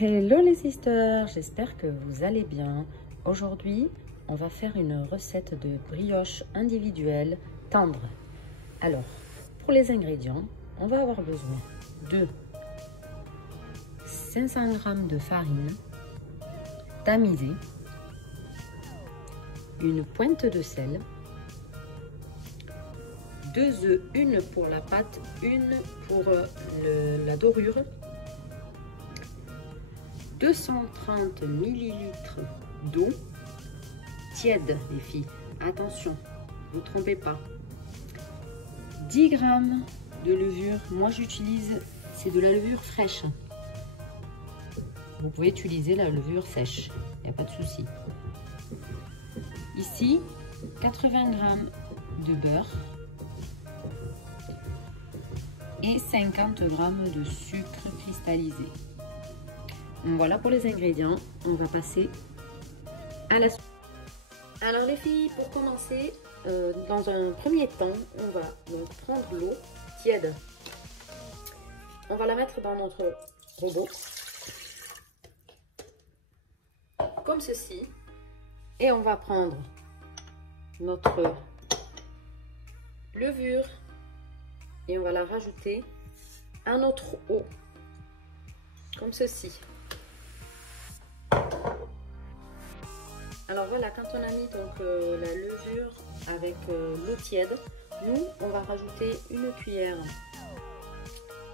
Hello les sisters, j'espère que vous allez bien. Aujourd'hui, on va faire une recette de brioche individuelle tendre. Alors, pour les ingrédients, on va avoir besoin de 500 g de farine tamisée, une pointe de sel, 2 œufs, une pour la pâte, une pour la dorure, 230 ml d'eau tiède, les filles, attention, ne vous trompez pas, 10 g de levure, moi j'utilise, c'est de la levure fraîche, vous pouvez utiliser la levure sèche, il n'y a pas de souci. Ici, 80 g de beurre et 50 g de sucre cristallisé. Voilà pour les ingrédients, on va passer à la suite. Alors les filles, pour commencer, dans un premier temps, on va donc prendre l'eau tiède. On va la mettre dans notre robot, comme ceci. Et on va prendre notre levure et on va la rajouter à notre eau, comme ceci. Alors voilà, quand on a mis donc la levure avec l'eau tiède, nous on va rajouter une cuillère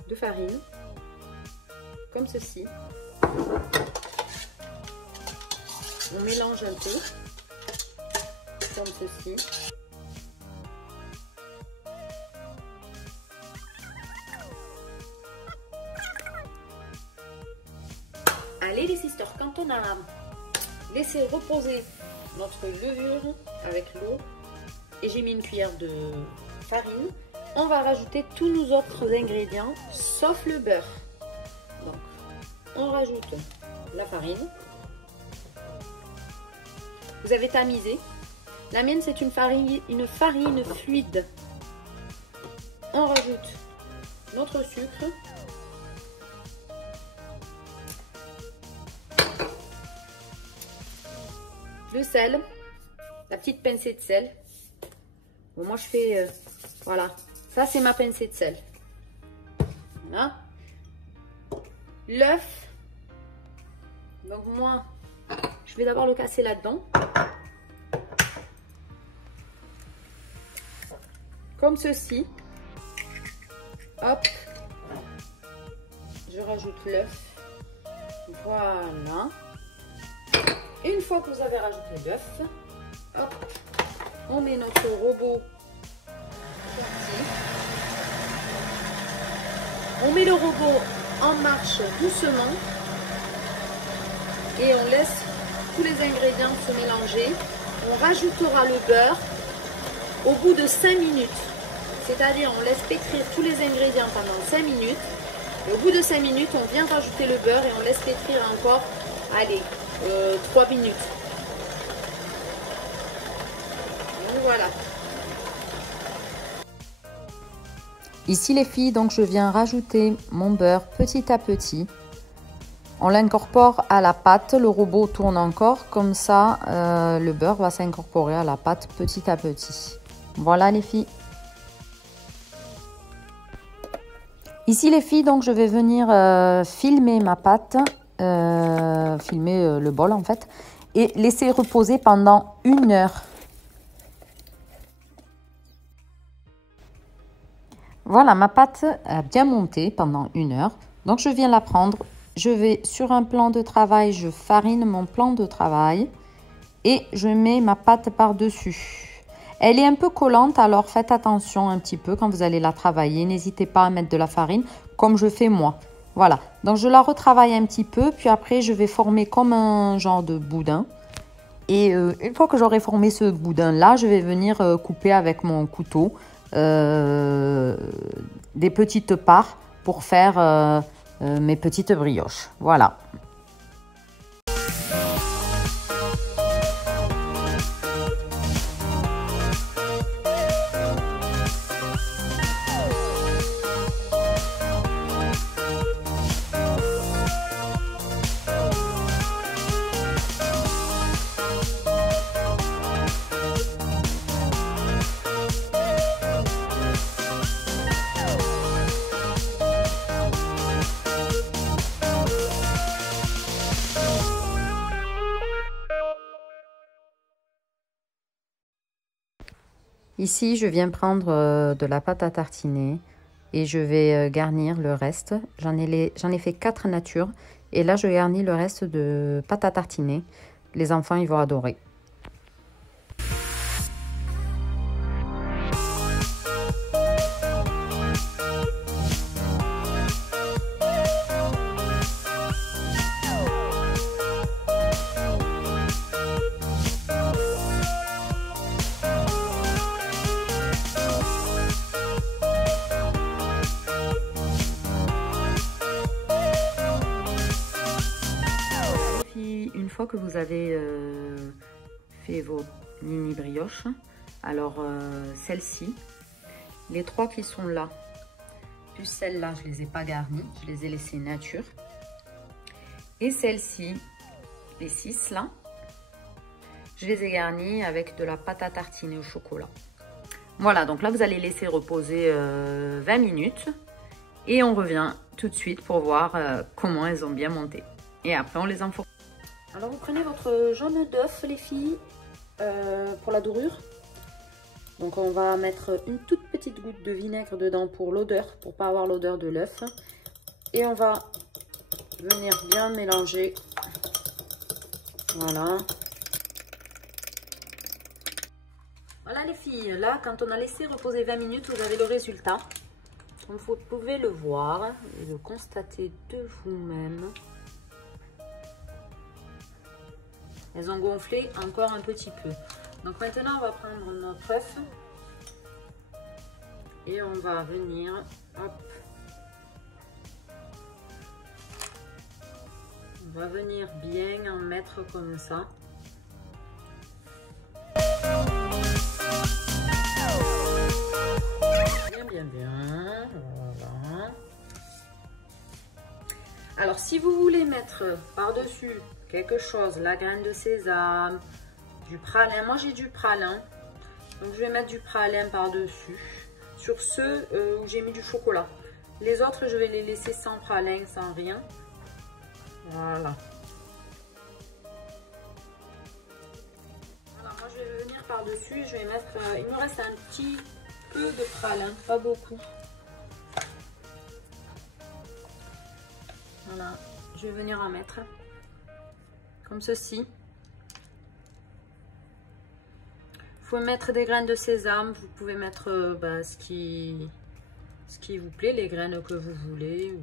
de farine, comme ceci. On mélange un peu, comme ceci. Allez les sisters, quand on a laissé reposer notre levure avec l'eau et j'ai mis une cuillère de farine, on va rajouter tous nos autres ingrédients sauf le beurre. Donc on rajoute la farine. Vous avez tamisé. La mienne c'est une farine fluide. On rajoute notre sucre. Le sel, la petite pincée de sel. Bon, moi je fais, voilà, ça c'est ma pincée de sel. Voilà. L'œuf, donc moi, je vais d'abord le casser là-dedans. Comme ceci. Hop. Je rajoute l'œuf. Voilà. Une fois que vous avez rajouté l'œuf, hop, on met notre robot parti. On met le robot en marche doucement et on laisse tous les ingrédients se mélanger. On rajoutera le beurre au bout de 5 minutes. C'est-à-dire on laisse pétrir tous les ingrédients pendant 5 minutes. Et au bout de 5 minutes, on vient rajouter le beurre et on laisse pétrir encore, allez, 3 minutes. Donc voilà. Ici les filles, donc je viens rajouter mon beurre petit à petit. On l'incorpore à la pâte, le robot tourne encore, comme ça le beurre va s'incorporer à la pâte petit à petit. Voilà les filles. Ici les filles, donc je vais venir filmer ma pâte. Filmer le bol en fait et laisser reposer pendant 1 heure. Voilà, ma pâte a bien monté pendant 1 heure, donc je viens la prendre, je vais sur un plan de travail, je farine mon plan de travail et je mets ma pâte par dessus. Elle est un peu collante, alors faites attention un petit peu quand vous allez la travailler, n'hésitez pas à mettre de la farine comme je fais moi. Voilà, donc je la retravaille un petit peu, puis après je vais former comme un genre de boudin. Et une fois que j'aurai formé ce boudin-là, je vais venir couper avec mon couteau des petites parts pour faire mes petites brioches. Voilà. Ici, je viens prendre de la pâte à tartiner et je vais garnir le reste. J'en ai fait 4 natures et là, je garnis le reste de pâte à tartiner. Les enfants, ils vont adorer. Une fois que vous avez fait vos mini brioches, alors celles-ci, les 3 qui sont là, plus celles-là, je les ai pas garnies, je les ai laissées nature. Et celles-ci, les 6 là, je les ai garnies avec de la pâte à tartiner au chocolat. Voilà, donc là vous allez laisser reposer 20 minutes et on revient tout de suite pour voir comment elles ont bien monté. Et après on les enfourne. Alors vous prenez votre jaune d'œuf les filles pour la dorure. Donc on va mettre une toute petite goutte de vinaigre dedans pour l'odeur, pour pas avoir l'odeur de l'œuf. Et on va venir bien mélanger. Voilà. Voilà les filles, là quand on a laissé reposer 20 minutes, vous avez le résultat. Donc vous pouvez le voir et le constater de vous-même. Elles ont gonflé encore un petit peu. Donc maintenant, on va prendre notre œuf et on va venir, hop, on va venir bien en mettre comme ça. Bien, voilà. Alors, si vous voulez mettre par-dessus quelque chose, la graine de sésame, du pralin. Moi, j'ai du pralin. Donc, je vais mettre du pralin par-dessus. Sur ceux où j'ai mis du chocolat. Les autres, je vais les laisser sans pralin, sans rien. Voilà. Voilà, moi, je vais venir par-dessus. Je vais mettre... il me reste un petit peu de pralin, pas beaucoup. Voilà. Je vais venir en mettre. Comme ceci. Vous pouvez mettre des graines de sésame, vous pouvez mettre ce qui vous plaît, les graines que vous voulez.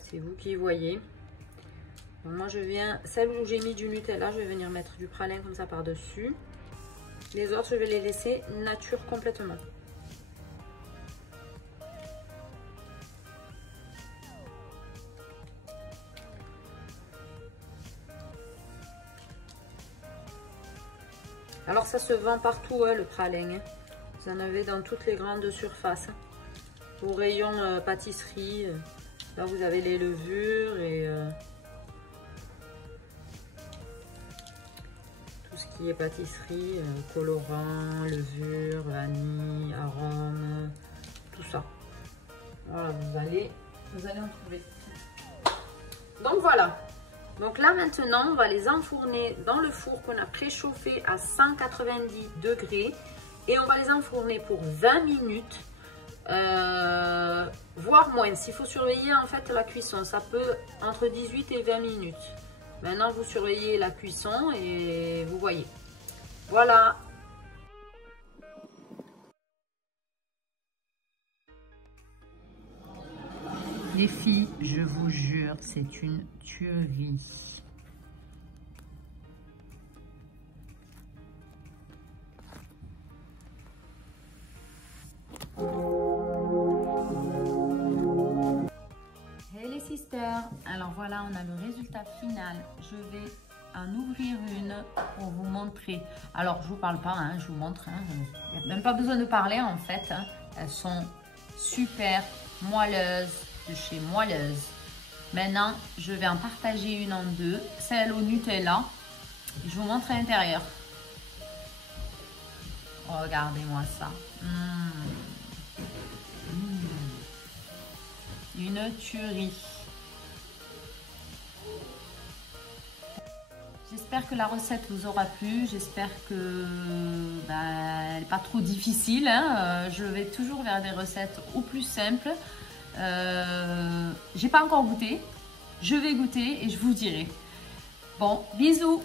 C'est vous qui voyez. Donc moi je viens, celle où j'ai mis du Nutella, je vais venir mettre du pralin comme ça par-dessus. Les autres, je vais les laisser nature complètement. Alors ça se vend partout, le pralin. Vous en avez dans toutes les grandes surfaces. Au rayon pâtisserie, là vous avez les levures et tout ce qui est pâtisserie, colorant, levure, vanille, arôme, tout ça. Voilà, vous allez en trouver. Donc voilà. Donc là maintenant, on va les enfourner dans le four qu'on a préchauffé à 190 degrés et on va les enfourner pour 20 minutes, voire moins. Il faut surveiller en fait la cuisson, ça peut entre 18 et 20 minutes. Maintenant, vous surveillez la cuisson et vous voyez. Voilà. Les filles, je vous jure, c'est une tuerie. Hey les sisters, alors voilà, on a le résultat final. Je vais en ouvrir une pour vous montrer. Alors, je vous parle pas, hein, je vous montre. Il n'y a même pas besoin de parler en fait. Hein. Elles sont super moelleuses. De chez Moelleuse. Maintenant, je vais en partager une en deux. Celle au Nutella. Je vous montre à l'intérieur. Regardez-moi ça. Une tuerie. J'espère que la recette vous aura plu. J'espère que elle n'est pas trop difficile. Hein. Je vais toujours vers des recettes au plus simples. J'ai pas encore goûté. Je vais goûter et je vous dirai. Bon, bisous!